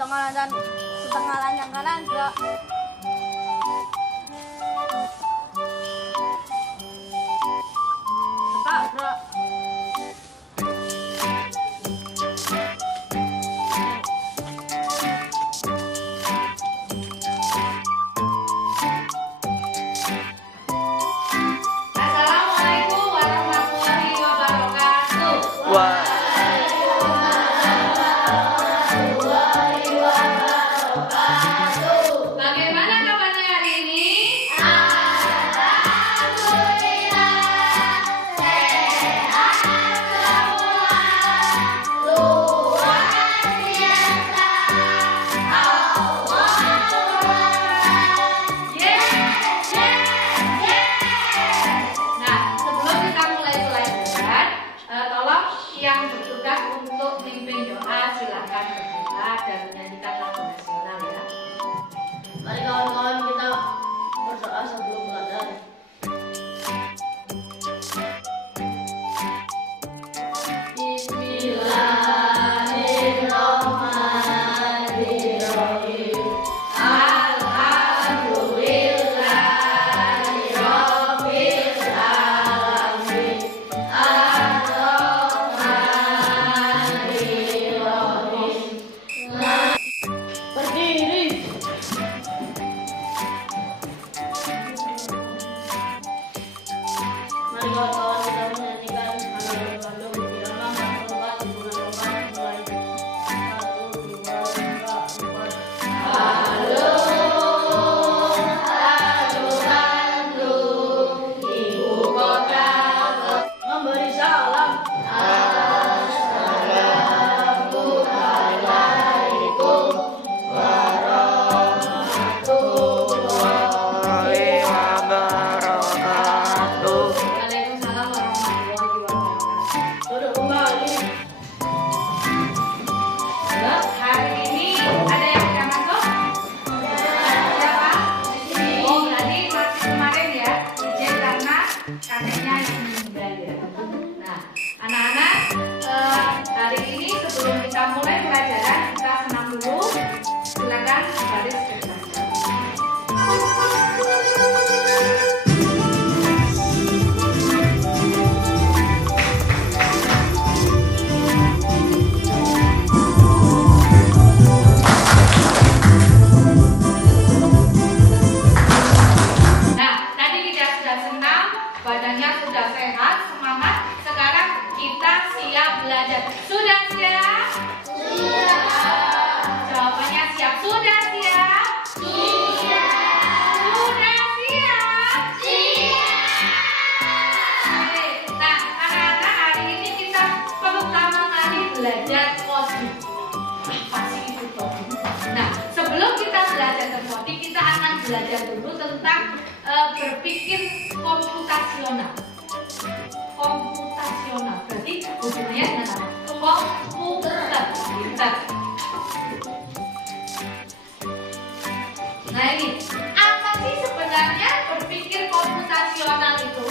setengah dan setengah lanjang kanan gerak. Tekak gerak. Assalamualaikum warahmatullahi wabarakatuh. Bagaimana kabarnya hari ini? Alhamdulillah sehat semua, luar biasa. Allah Nah, sebelum kita mulai pelajaran, tolong yang bertugas untuk mimpin doa silakan berdoa dan menyanyikan lagu nasional ya. Mari kawan-kawan kita berdoa sebelum belajar. Bismillahirrahmanirrahim. Alhamdulillahirabbil alamin. Ar-Rahmanirrahim. Berdiri. Mari kawan-kawan kita menyanyikan Haleluya Bandung Irama Mampuat di bulan Ramadan mulai 1, 2, 3, 4. Halo Bandung, ibu kota memberi salam. Assalamualaikum warahmatullahi wabarakatuh. Waalaikumsalam warahmatullahi wabarakatuh. Duduk kembali. Loh, hari ini ada yang sudah masuk? Siapa? Oh, berarti masih kemarin ya. Izin karena kakeknya yang meninggal ya. Nah, anak-anak, hari ini sebelum kita mulai pelajaran, kita senam dulu. Silakan baris berbaca. Nah, tadi kita sudah senam, badannya sudah sehat, semangat. Sekarang kita siap belajar. Sudah siap? Siap. Jawabannya siap. Sudah siap? Siap. Sudah siap? Siap. Oke. Nah, anak-anak, hari ini kita pertama kali belajar coding. Apa sih itu coding? Nah, sebelum kita belajar coding, kita akan belajar dulu tentang berpikir komputasional. Komputasional berarti hubungannya dengan apa? Komputer. Pintar. Nah ini, apa sih sebenarnya berpikir komputasional itu?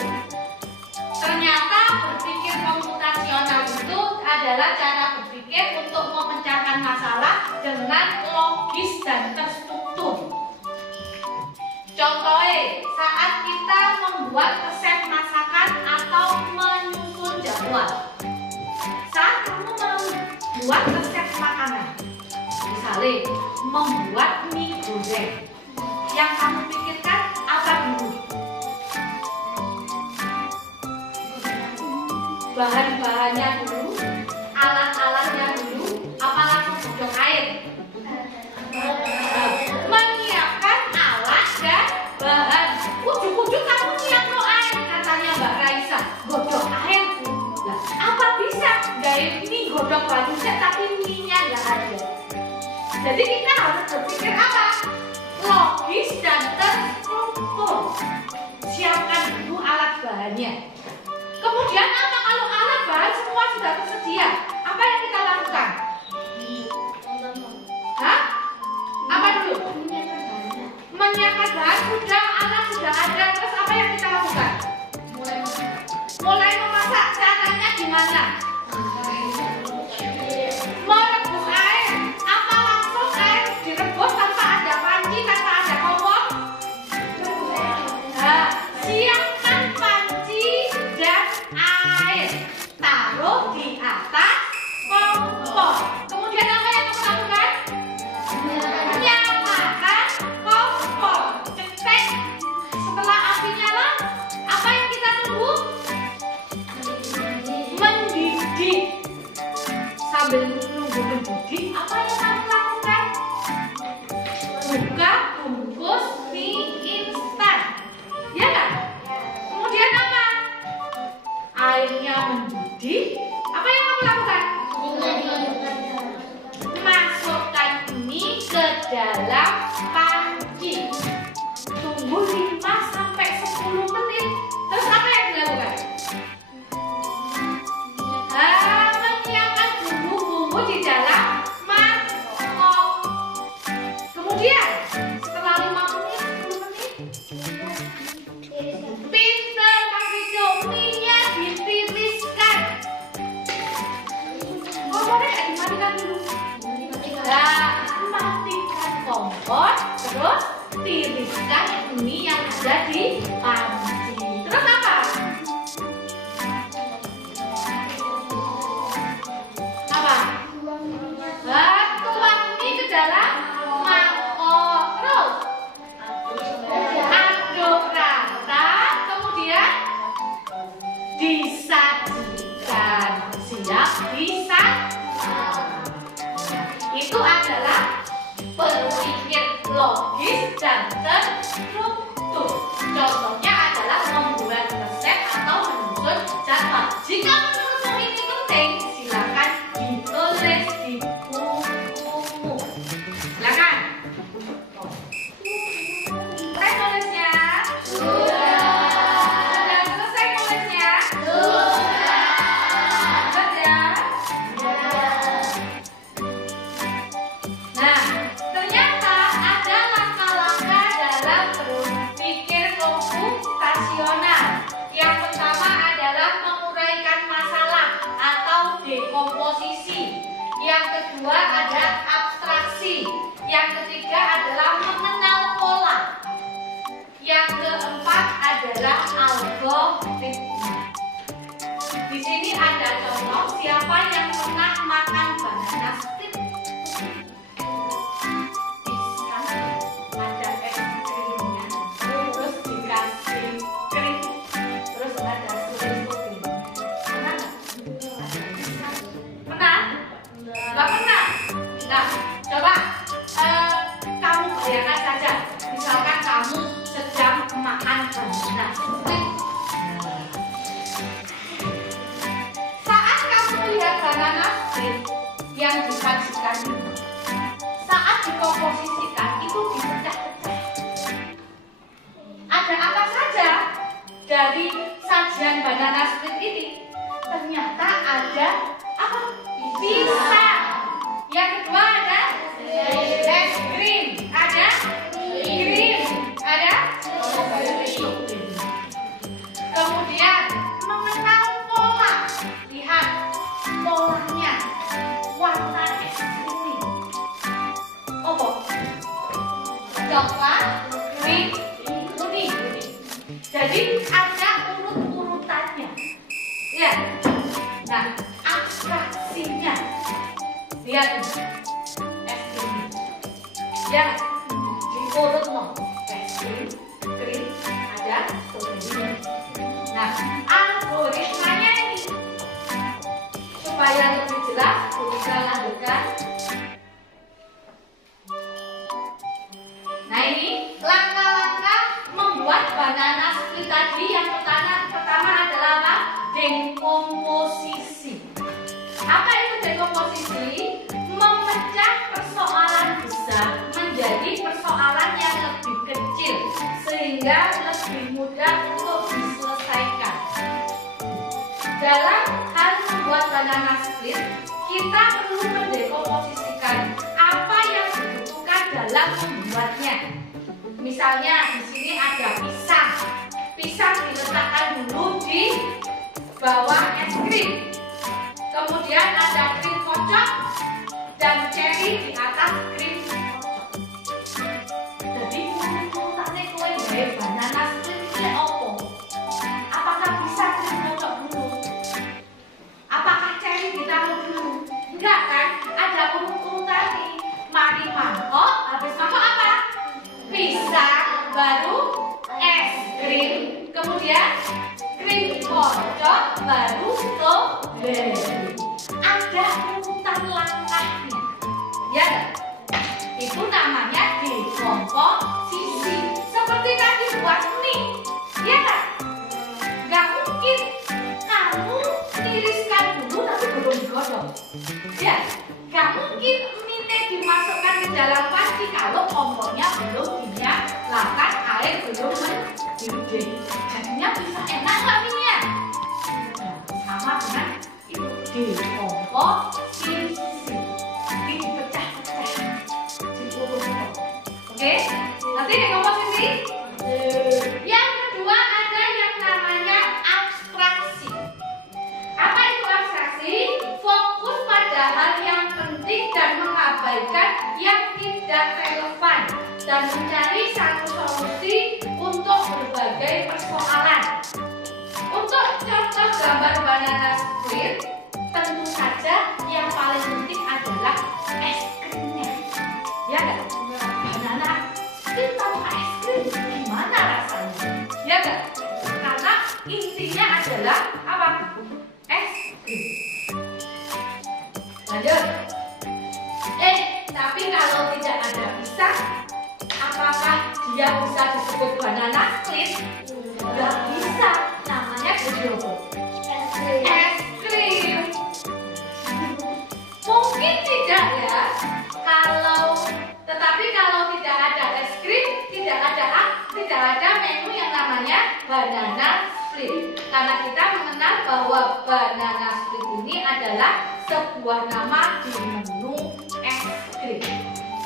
Ternyata berpikir komputasional itu adalah cara berpikir untuk memecahkan masalah dengan logis dan terstruktur. Contohnya, saat kita membuat resep masakan atau menyusun jadwal. Saat kamu membuat resep makanan, misalnya membuat mie goreng, yang kamu pikirkan apa dulu? Bahan-bahannya dulu, alat-alatnya dulu, apa langsung godok air? Menyiapkan alat dan bahan. Ujuk-ujuk kamu nyiapno air, katanya Mbak Raisa. Godok air. Nah, apa bisa dari mie godok banyunya tapi mie-nya nggak ada? Jadi kita harus berpikir apa? Logis dan terstruktur. Siapkan dulu alat bahannya. Kemudian apa kalau alat bahan semua sudah tersedia? Apa yang kita lakukan? Hah? Apa dulu? Menyiapkan bahan sudah, alat sudah ada. Terus apa yang kita lakukan? Mulai memasak. Caranya gimana? Merebus air. Apa langsung dalam panci. Tunggu 5 sampai 10 menit. Terus apa yang dilakukan? Menyiapkan bumbu-bumbu di dalam mangkok. Kemudian setelah 5 menit, 10 menit, pinter Mas Rijo, minyak ditiriskan. Kompornya nggak dimatikan dulu. Nah, matikan kompor, terus tiriskan mie yang ada di panci. Terus apa? Apa? Tuang mie ke dalam mangkok. Terus aduk rata, kemudian disajikan. Siap disajikan. Itu adalah berpikir logis dan terstruktur. Contohnya adalah membuat resep atau menyusun jadwal. Jika menurutmu ini penting, silakan ditulis di bukumu. Silakan. Selesai nulisnya? Sudah selesai nulisnya? Sudah. Nah, ternyata ada langkah-langkah dalam berpikir komputasional. Yang pertama adalah menguraikan masalah atau dekomposisi. Yang kedua ada abstraksi. Yang ketiga adalah mengenal pola. Yang keempat adalah algoritma. Di sini ada contoh siapa yang pernah makan banana split. Ada es krimnya, terus dikasih krim, terus ada susu puding. Pernah nggak? Pernah? Nggak pernah? Nah, coba kamu bayangkan saja, misalkan kamu sedang makan banana split. Saat kamu melihat banana split yang disajikan ini, saat dikomposisikan itu dipecah-pecah. Ada apa saja dari sajian banana split ini? Ternyata ada apa? Pisang. Yang kedua ada es krim. Ada krim. Ada susu. Kemudian mengenal pola. Lihat polanya. Warna es krim ini. Apa? Coklat, krim, kuning. Jadi ada urut-urutannya. Ya. Nah, abstraksinya. Lihat es krim. Ya, diurut no. Es krim, ada stroberi. Nah, algoritmanya ini supaya lebih jelas, bisa lanjutkan. Nah, ini langkah-langkah membuat banana split tadi. Yang pertama adalah apa? Dekomposisi. Apa itu dekomposisi? Memecah persoalan besar menjadi persoalan yang lebih kecil sehingga lebih mudah untuk diselesaikan. Dalam hal membuat banana split, kita perlu mendekomposisikan apa yang dibutuhkan dalam membuatnya. Misalnya di sini ada pisang. Pisang diletakkan dulu di bawah es krim. Kemudian ada krim kocok dan cherry di atas krim kocok. Jadi urutannya kue gawe banana split ini opo? Apakah bisa krim kocok dulu? Apakah cherry ditaruh dulu? Enggak kan? Ada urut-urutan nih. Mari mangkok, habis mangkok apa? Pisang, baru es krim, kemudian krim kocok, baru strawberry. Ada urutan langkahnya, ya kan? Itu namanya dekomposisi. Seperti tadi buat mie, ya kan? Gak mungkin kamu tiriskan dulu tapi belum digodok. Ya, gak mungkin mie dimasukkan ke dalam panci dengan itu dekomposisi. Jadi dipecah-pecah jadi urut-urut. Oke, nanti dekomposisi. Yang kedua ada yang namanya abstraksi. Apa itu abstraksi? Fokus pada hal yang penting dan mengabaikan yang tidak relevan dan mencari satu solusi untuk berbagai persoalan. Untuk contoh gambar banana split, tentu saja yang paling penting adalah es krimnya. Ya kan? Banana split tanpa es krim gimana rasanya? Ya kan? Karena intinya adalah apa? Es krim. Lanjut. Tapi kalau tidak ada pisang, apakah dia bisa disebut banana split? Nggak bisa. Namanya apa? Es krim. Mungkin tidak ya. Tetapi kalau tidak ada es krim, tidak ada menu yang namanya banana split. Karena kita mengenal bahwa banana split ini adalah sebuah nama di menu es krim.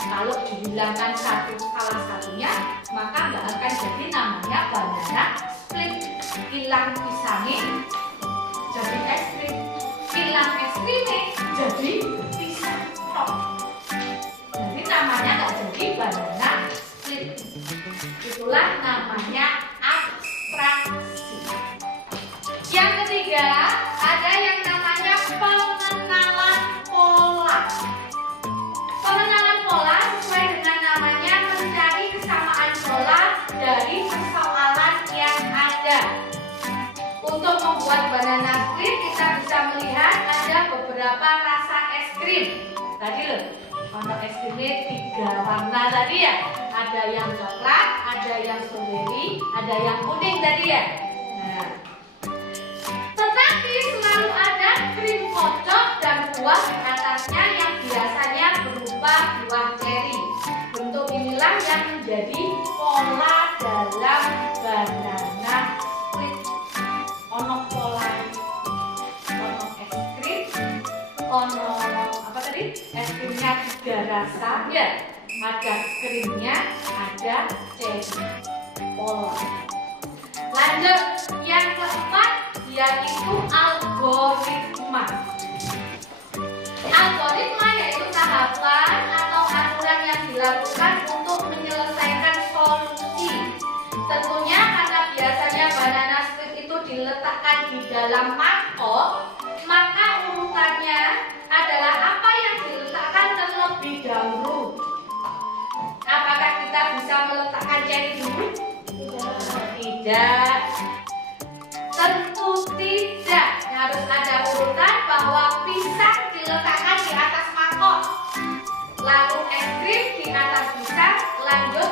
Kalau dihilangkan salah satunya, maka nggak akan jadi namanya banana split. Hilang pisangnya jadi es krim, hilang es krimnya jadi pisang tok. Jadi namanya nggak jadi banana split. Itulah namanya abstraksi. Yang ketiga ada yang namanya pengenalan pola. Pengenalan pola sesuai dengan namanya mencari kesamaan pola dari persoalan yang ada. Untuk membuat banana split kita bisa melihat ada beberapa rasa es krim. Tadi loh, untuk es krimnya 3 warna tadi ya. Ada yang coklat, ada yang strawberry, ada yang kuning tadi ya. Nah, tetapi selalu ada krim kocok dan buah di atasnya yang biasanya berupa buah ceri. Bentuk inilah yang menjadi pola dalam banana split. Ono pola, ono es krim, ono apa tadi? Es krimnya 3 rasa ya. Ada krimnya, ada ceri. Pola. Lanjut, yang keempat yaitu algoritma. Algoritma yaitu tahapan atau aturan yang dilakukan untuk menyelesaikan solusi. Tentunya karena biasanya banana split itu diletakkan di dalam mangkok, maka urutannya adalah apa yang diletakkan terlebih dahulu. Apakah kita bisa meletakkan ceri dulu? Tidak. Tentu tidak. Harus ada urutan bahwa pisang diletakkan di atas mangkok, lalu es krim di atas pisang, lanjut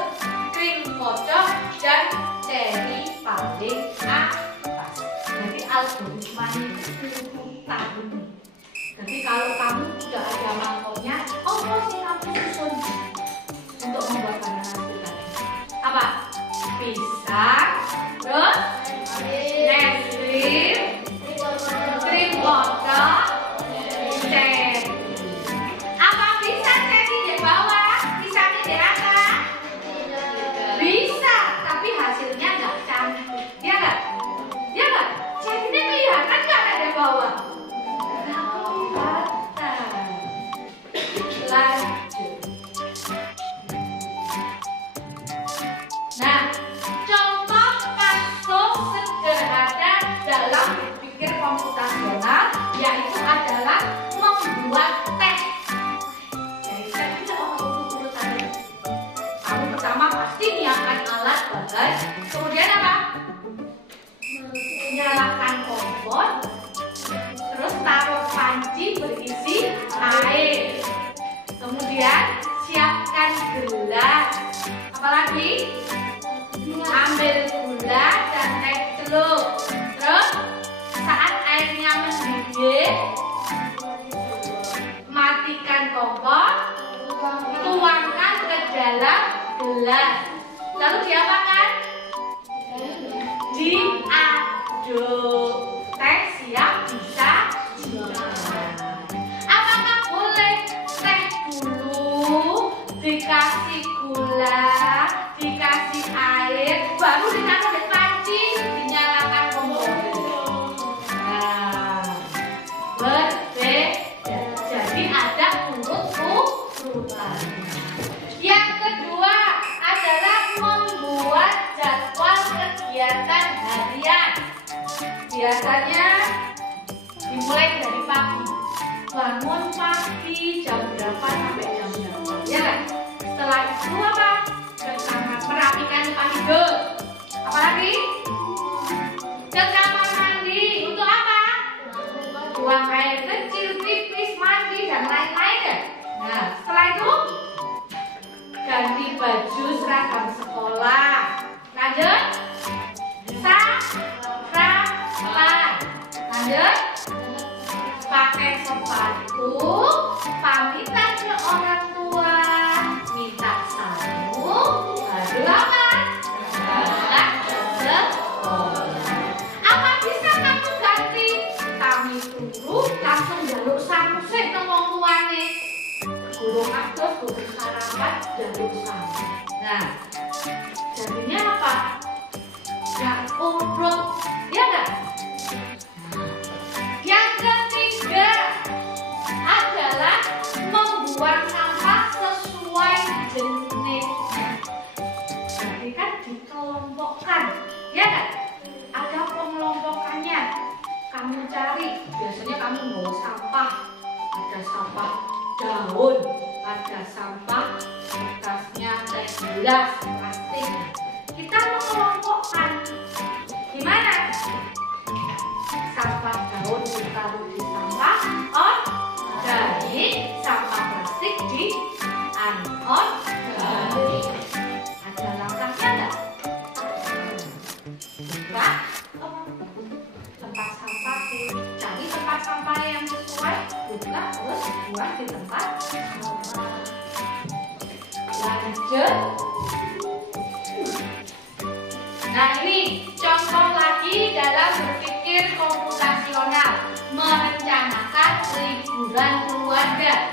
krim kocok dan ceri paling atas. Jadi algoritmanya itu urutan. Jadi kalau kamu sudah ada mangkoknya, sih kamu susun untuk membuat banana split tadi. Apa? Pisang, terus es krim, krim kocok, ceri. Apa bisa ceri di bawah, pisangnya di atas? Bisa, tapi hasilnya nggak cantik. Ya nggak? Ya nggak? Cerinya kelihatan nggak ada di bawah? Lanjut. Nah, contoh kasus sederhana dalam berpikir komputasional yaitu adalah membuat teh. Jadi teh tidak urut-urutannya. Kamu pertama pasti menyiapkan alat bahan, kemudian apa? Nyalakan kompor, terus taruh panci berisi air. Kemudian siapkan gelas. Apalagi? Ambil gula dan teh celup. Terus saat airnya mendidih, matikan kompor, tuangkan ke dalam gelas. Lalu diapakan? Diaduk. Teh siap bisa bola, dikasih air, baru ditaruh di panci, dinyalakan kompor. Nah, berbeda. Jadi ada urut-urutannya. Yang kedua adalah membuat jadwal kegiatan harian. Biasanya dimulai dari pagi. Bangun pagi jam berapa sampai jam berapa, ya kan? Setelah itu apa? Ke kamar, merapikan tempat tidur. Apalagi? Ke kamar mandi. Untuk apa? Buang air kecil, pipis, mandi, dan lain-lain ya. Nah, setelah itu ganti baju seragam sekolah. Lanjut. Sarapan. Lanjut. Pakai sepatu, pamitan ke orang tua, minta salam, baru apa? Berangkat ke sekolah. Apa bisa kamu ganti? Kami turu langsung jaluk sapu sih nang wong tuane. Gurung adoh, gurung sarapan, jaluk sapu. Nah, jadinya apa? Ya urut, ya enggak? Yang ketiga adalah membuang sampah sesuai jenisnya. Jadi kan dikelompokkan, ya kan? Ada pengelompokannya. Kamu cari, biasanya kamu bawa sampah. Ada sampah daun, ada sampah kertasnya, teh gelas, plastik. Kita mengelompokkan. Gimana? Sampah daun ditaruh di sampah organik, sampah plastik di anorganik. Ada langkahnya enggak? Enggak? Tempat sampah cari tempat sampah yang sesuai, buka terus buang di tempat sampah. Lanjut. Nah, ini contoh lagi dalam berpikir komputasional, merencanakan liburan keluarga.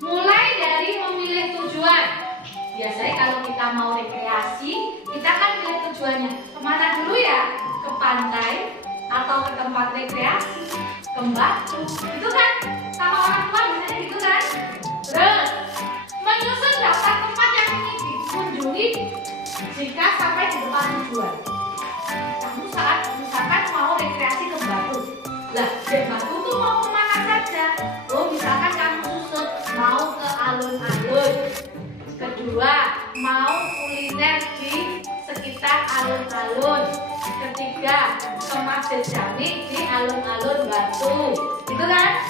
Mulai dari memilih tujuan. Biasanya kalau kita mau rekreasi, kita kan pilih tujuannya. Kemana dulu ya? Ke pantai atau ke tempat rekreasi, ke Batu. Itu kan sama orang tua biasanya gitu kan. Terus menyusun daftar tempat yang ingin dikunjungi jika sampai di tempat tujuan. Kamu saat misalkan mau rekreasi ke Batu, lah di Batu tuh mau kemana saja? Oh, misalkan kamu susun mau ke alun-alun. Kedua, mau kuliner di sekitar alun-alun. Ketiga, ke Masjid Jami di alun-alun Batu. Gitu kan?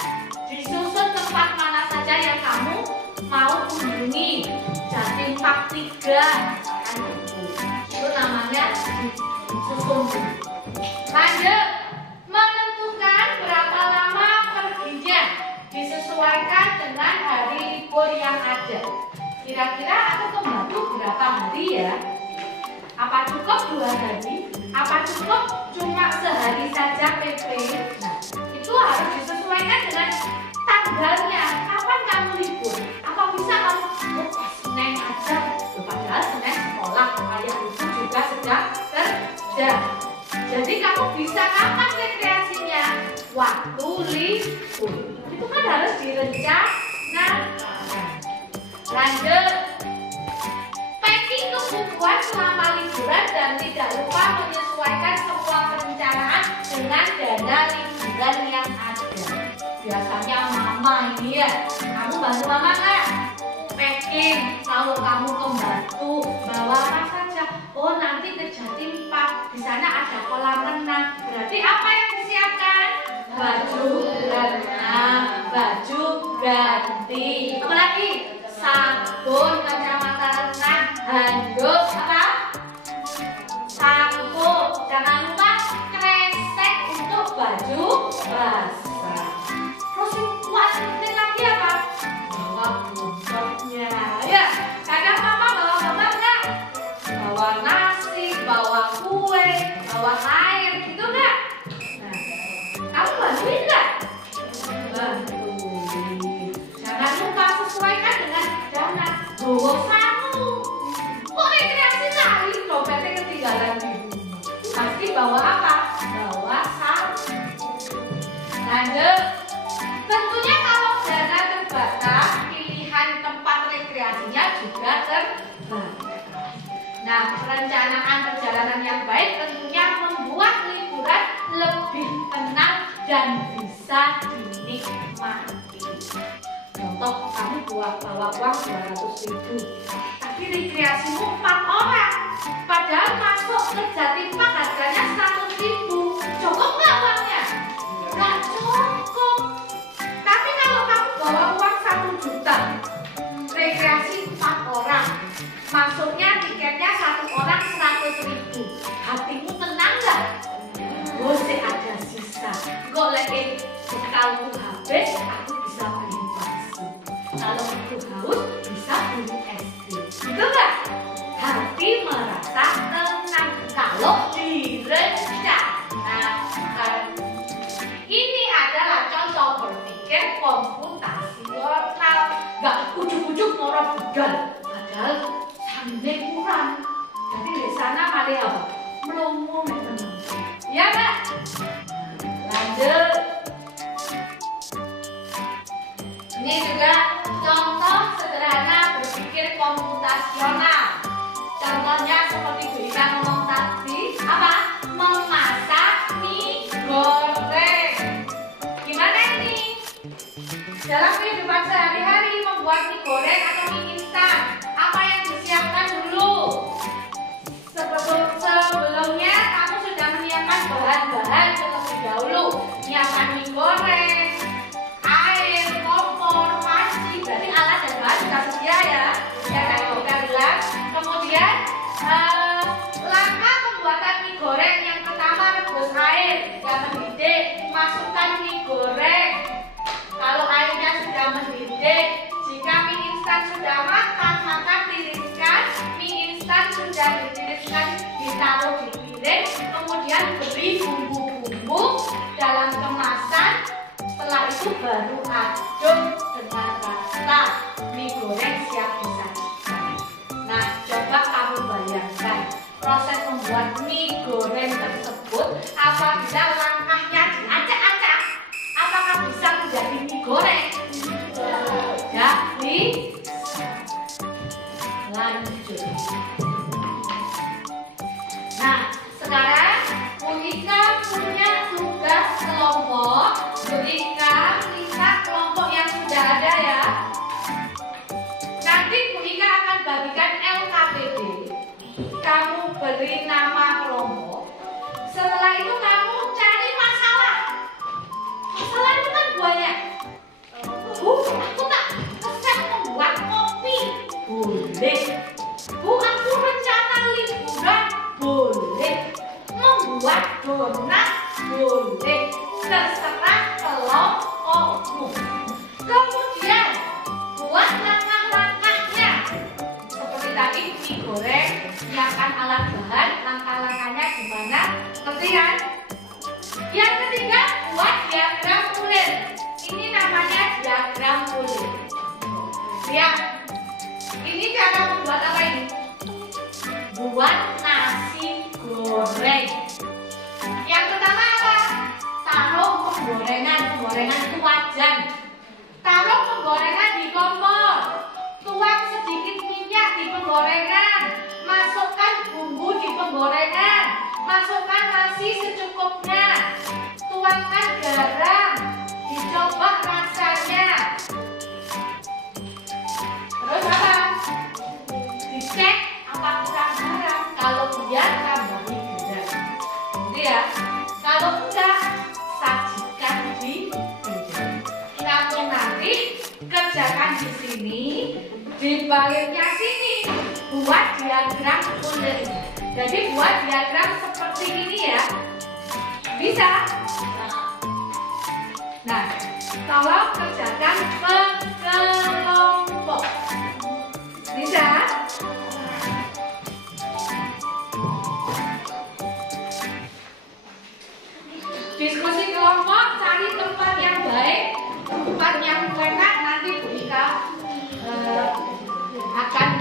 Disusun tempat mana saja yang kamu mau kunjungi. Jatim Park 3. Itu namanya susun. Lanjut, menentukan berapa lama perginya, disesuaikan dengan hari libur yang ada. Kira-kira aku ke Batu berapa hari ya? Apa cukup 2 hari? Apa cukup cuma sehari saja PP? Nah, itu harus disesuaikan dengan tanggalnya. Kapan kamu libur? Apa bisa kamu Senin aja? Padahal Senin sekolah, ayah ibu juga sedang kerja. Jadi kamu bisa kapan rekreasinya? Waktu libur. Itu kan harus direncanakan. Lanjut. Packing kebutuhan selama liburan dan tidak lupa menyesuaikan semua perencanaan dengan dana liburan yang ada. Biasanya mama ini ya, kamu bantu mama nggak? Packing, kalau kamu ke Batu bawa apa saja? Oh, nanti ke Jatim Park, di sana ada kolam renang. Berarti apa yang disiapkan? Baju renang, baju ganti. Apa lagi? Sabun, kacamata renang, handuk, apa? Sampo. Jangan lupa kresek untuk baju basah. Terus yang kuat penting lagi apa? Bawa botolnya. Ya, kadang mama bawa botol nggak? Bawa nasi, bawa kue, bawa air, gitu nggak? Nah, kamu bantuin nggak? Bantuin. Jangan lupa sesuaikan dengan dana. Gowo sangu. Kok rekreasi lari dompetnya ketinggalan di rumah. Pasti bawa apa? Bawa sangu. Lanjut. Tentunya kalau dana terbatas, pilihan tempat rekreasinya juga terbatas. Nah, perencanaan perjalanan yang baik tentunya membuat liburan lebih tenang dan bisa dinikmati. Contoh, kamu bawa uang 200.000, tapi rekreasimu 4 orang, padahal masuk ke Jatim Park harganya 100.000. Cukup nggak uangnya? Nggak cukup. Tapi kalau kamu bawa uang 1 juta, rekreasi 4 orang, masuknya tiketnya 1 orang 100.000, hatimu tenang nggak? Masih ada sisa. Kok lagi kalau habis aku bisa beli bakso, kalau aku haus bisa beli es krim, gitu nggak? Hati merasa tenang kalau direncanakan. Ini adalah contoh berpikir komputasional, nggak ujuk-ujuk ngorok begal, padahal sampai kurang. Jadi di sana malah apa? Melongo memang. Ya nggak? Lanjut. Ini juga contoh sederhana berpikir komputasional. Contohnya seperti Bu Ika ngomong tadi, apa? Memasak mie goreng. Gimana ini? Dalam kehidupan sehari-hari membuat mie goreng atau mie instan, apa yang disiapkan dulu? Sebelumnya kamu sudah menyiapkan bahan-bahan terlebih dahulu. Menyiapkan mie goreng, air, kompor, panci, berarti alat dan bahan sudah sedia ya. Ya tadi kita bilang. Kemudian langkah pembuatan mie goreng yang pertama, rebus air yang mendidih, masukkan mie goreng. Kalau airnya sudah mendidih, jika mie instan sudah matang, maka tiriskan mie instan sudah ditiriskan, ditaruh di piring, kemudian beri bumbu-bumbu dalam kemasan. Setelah itu baru aduk dengan rata, mie goreng siap disajikan. Nah, coba kamu bayangkan proses membuat mie goreng tersebut. Apabila langkahnya diacak-acak, apakah bisa menjadi mie goreng? Jadi lanjut. Nah, sekarang Bu Ika punya tugas kelompok. Bu Ika minta kelompok yang sudah ada ya. Nanti Bu Ika akan bagikan LKPD. Kamu beri nama kelompok. Setelah itu kamu cari masalah. Masalah itu kan banyak. Bu, aku tak resep membuat kopi. Boleh. Bu, aku rencana liburan. Boleh. Membuat donat. Boleh. Terserah kelompokmu. Kemudian buat langkah-langkahnya. Seperti tadi mie goreng, siapkan alat bahan, langkah-langkahnya gimana? Ngerti kan? Yang ketiga, buat diagram kulit. Ini namanya diagram kulit. Lihat, ini cara membuat apa ini? Buat nasi goreng. Yang pertama apa? Taruh penggorengan. Penggorengan itu wajan. Taruh penggorengan di kompor. Tuang sedikit minyak di penggorengan. Masukkan bumbu di penggorengan. Masukkan nasi secukupnya. Tuangkan garam. Dicoba rasanya. Terus apa? Dicek apa kurang garam. Kalau iya, tambahin garam. Jadi ya, kalau enggak, sajikan di piring. Kamu nanti kerjakan di sini, di baliknya sini, buat diagram kulit. Jadi buat diagram seperti ini ya. Bisa? Nah, tolong kerjakan ke kelompok. Bisa? Diskusi kelompok, cari tempat yang baik, tempat yang enak. Nanti Bu Ika akan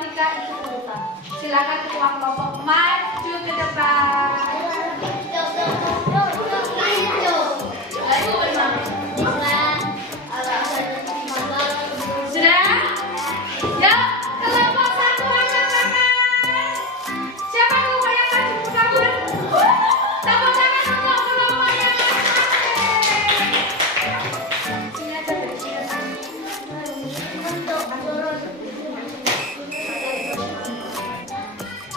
3 itu urutan. Silakan ketua kelompok maju ke depan. Sudah? Yuk, kelompok 1 angkat tangan. Siapa kelompok yang maju mundur? Tepuk tangan untuk kelompok yang maju. Sini aja deh, sini aja.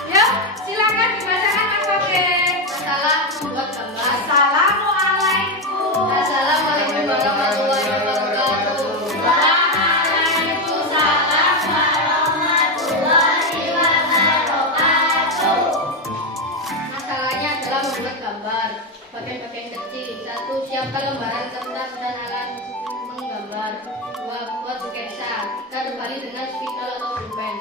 Yuk, silakan dibacakan Mas Oke. Masalah membuat gambar. Assalamualaikum. Assalamualaikum warahmatullahi wabarakatuh. Waalaikumsalam warahmatullahi wabarakatuh. Masalahnya adalah membuat gambar. Bagian-bagian kecil. 1. Siapkan lembaran kertas dan alat menggambar. 2. Buat sketsa. 3. Kembali dengan spidol atau pulpen.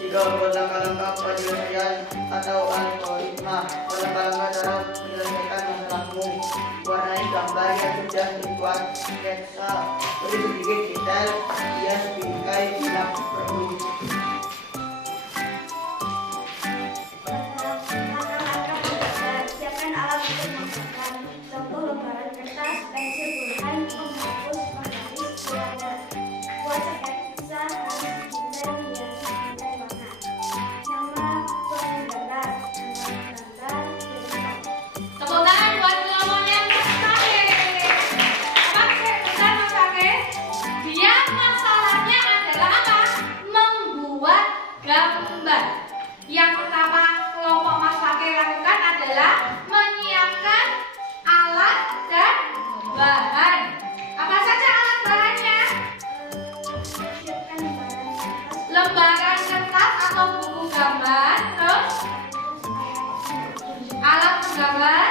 3. Buat langkah-langkah penyelesaian atau algoritma. Langkah-langkah dalam menyelesaikan masalahmu. Warnai gambar yang sudah dibuat sketsa. Beri sedikit detail, hias bingkai bila perlu. Siapkan alat untuk menggambar. Contoh lembaran kertas, pensil, pulpen, penghapus, penggaris, warna. Buat sketsa harus detail, hias bingkai warna. Nama penggambar, gambar, Tepuk tangan buat kelompoknya Mas Oke. Bentar Mas Oke. Dia masalahnya adalah apa? Membuat gambar. Yang pertama kelompok Mas Oke lakukan adalah menyiapkan alat dan bahan. Apa saja alat bahannya? siapkan lembaran kertas, Lembaran kertas atau buku gambar, terus alat menggambar,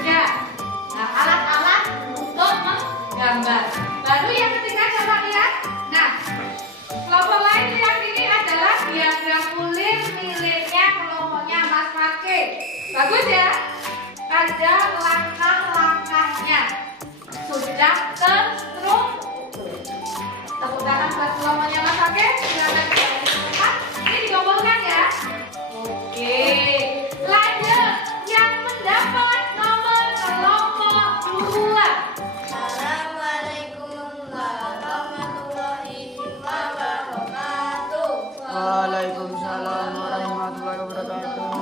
udah. Nah, alat-alat untuk menggambar. Baru yang ketiga coba lihat. Nah, kelompok lain lihat ini adalah diagram kulit miliknya kelompoknya Mas Oke. Bagus ya? Ada langkah-langkahnya. Sudah terstruktur. Tepuk tangan buat kelompoknya Mas Oke. Silakan kembali ke tempat. Ini dikumpulkan ya. Oke. Lanjut. Yang mendapat nomor kelompok 2. Assalamualaikum warahmatullahi wabarakatuh. Waalaikumsalam warahmatullahi wabarakatuh.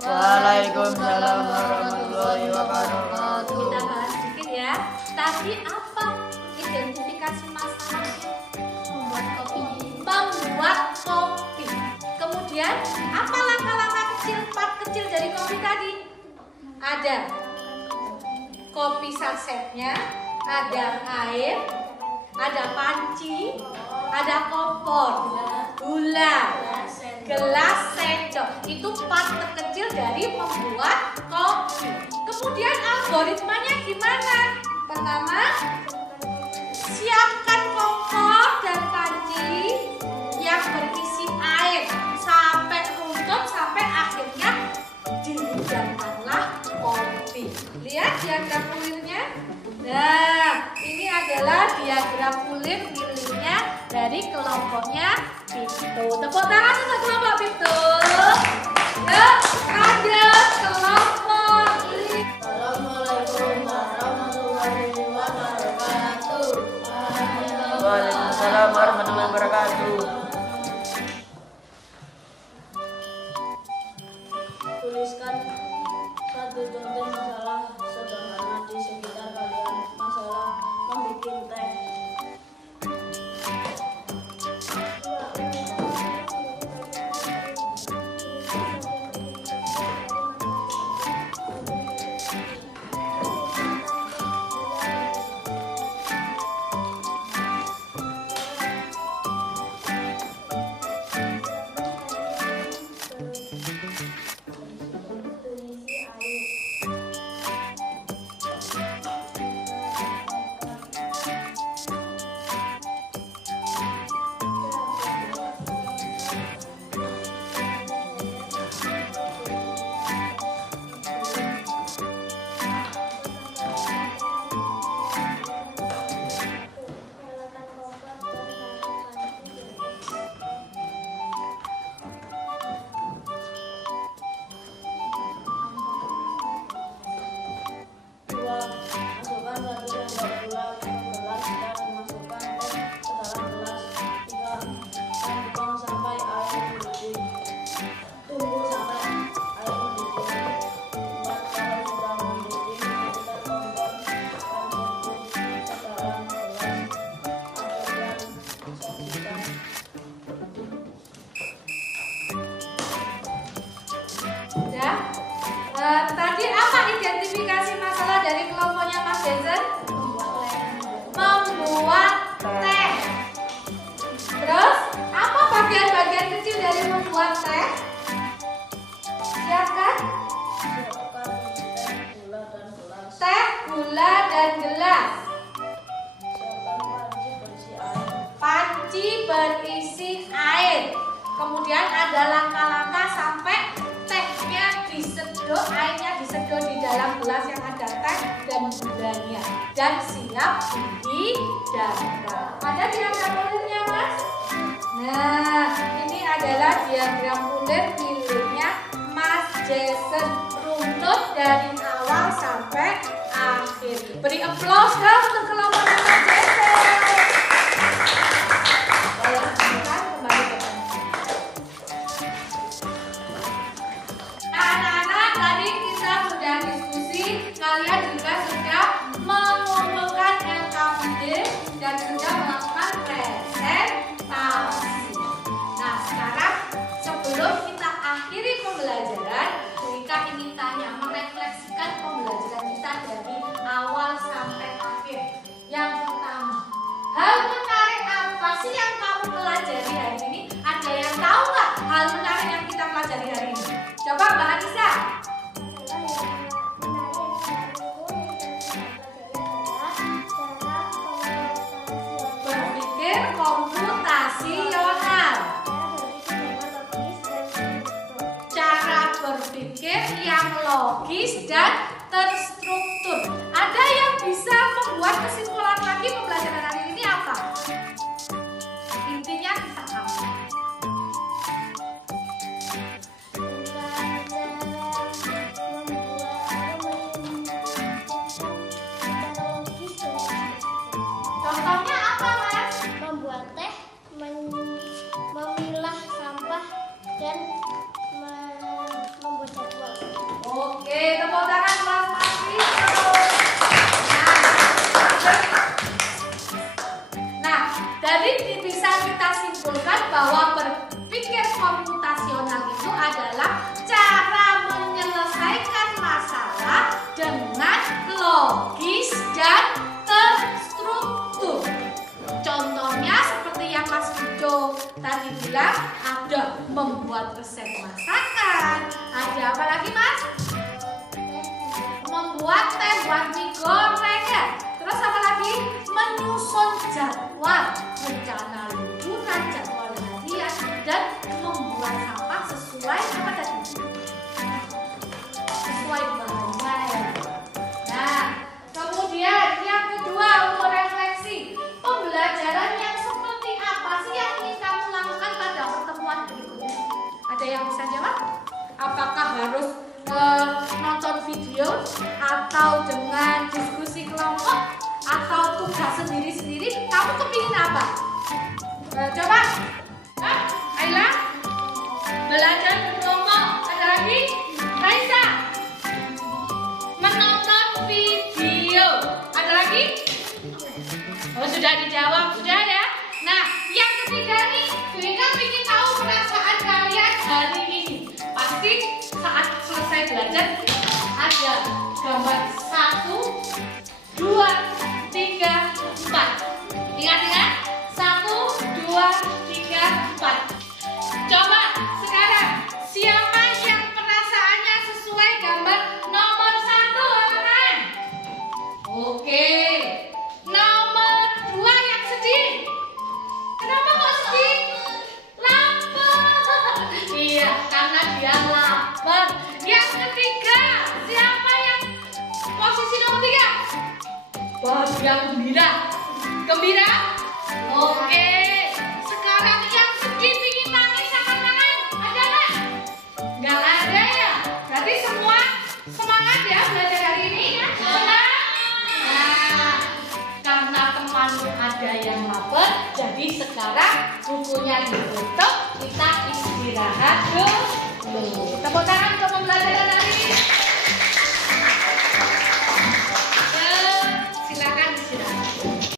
Waalaikumsalam warahmatullahi wabarakatuh. Kita bahas sedikit ya. Tadi apa identifikasi masalahnya? Membuat kopi. Membuat kopi. Kemudian apa langkah-langkah kecil, part kecil dari kopi tadi? Ada kopi sasetnya, ada air, ada panci, ada kompor, gula, gelas, sendok. Itu part terkecil dari membuat kopi. Kemudian algoritmanya gimana? Pertama, siapkan kompor dan panci yang berisi air sampai runtut kelompoknya Pitu. Tepuk tangan untuk kelompok Pitu. Ya, lanjut kelompok I. Assalamualaikum warahmatullahi wabarakatuh. Waalaikumsalam warahmatullahi wabarakatuh. Tuliskan satu contoh masalah sederhana di sekitar kalian. Masalah membuat teh. Tadi apa identifikasi masalah dari kelompoknya Mas Denzen? Membuat teh. Terus apa bagian-bagian kecil dari membuat teh? Siapkan? Teh, gula, dan gelas. Panci berisi air. Kemudian ada langkah-langkah sampai tehnya disedot, airnya disedot di dalam gelas yang ada teh dan gulanya dan siap dihidangkan. Ada diagram pulirnya, Mas? Nah, ini adalah diagram pulir miliknya Mas Jason, runtut dari awal sampai akhir. Beri aplaus dong untuk kelompoknya Mas Jason. Kembali ke anak-anak, tadi kita sudah diskusi, kalian juga sudah mengumpulkan LKPD dan sudah melakukan presentasi. Nah, sekarang sebelum kita akhiri pembelajaran, Rika ingin tanya, merefleksikan pembelajaran kita dari awal sampai akhir. Yang pertama, hal menarik apa sih yang kamu pelajari hari ini? Ada yang tahu nggak hal menarik yang kita pelajari hari ini? Coba Mbak Anissa. Berpikir komputasional. Cara berpikir yang logis dan terstruktur. Ada yang bisa membuat kesimpulan lagi pembelajaran hari ini apa? Intinya kita apa? Contohnya apa, Mas? Membuat teh, memilah sampah, dan membuat jadwal. Oke, tepuk tangan buat Mas Vito. Nah, dari bisa kita simpulkan bahwa berpikir komputasional itu adalah cara menyelesaikan masalah dengan logis dan terstruktur. Contohnya seperti yang Mas Vito tadi bilang, ada membuat resep masakan. Ada apa lagi, Mas? Membuat teh, buat mie goreng ya. Terus apa lagi? Menyusun jadwal, rencana liburan, jadwal harian, dan membuat sampah sesuai apa tadi? Sesuai bahannya ya. Nah, kemudian yang kedua untuk refleksi, pembelajaran yang seperti apa sih yang ingin kepingin apa? Coba. Hah? Ayla? Belajar berkelompok. Ada lagi? Raisa? Menonton video. Ada lagi? Oh, sudah dijawab, sudah ya. Nah, yang ketiga nih, Ika ingin tahu perasaan kalian hari ini. Pasti saat selesai belajar ada gambar 1, 2, 3, 4. Ingat-ingat? 1, 2, 3, 4. Coba sekarang siapa yang perasaannya sesuai gambar nomor 1, anak-anak? Oke. Nomor 2 yang sedih. Kenapa kok sedih? Lapar. Iya, karena dia lapar. Yang ketiga, siapa yang posisi nomor 3? Wah, dia gembira. Gembira? Oke. Sekarang yang sedih pingin nangis angkat tangan. Ada nggak? Nggak ada ya? Berarti semua semangat ya belajar hari ini ya? Semangat? Nah, karena temanmu ada yang lapar, jadi sekarang bukunya ditutup, kita istirahat dulu. Tepuk tangan untuk pembelajaran hari ini.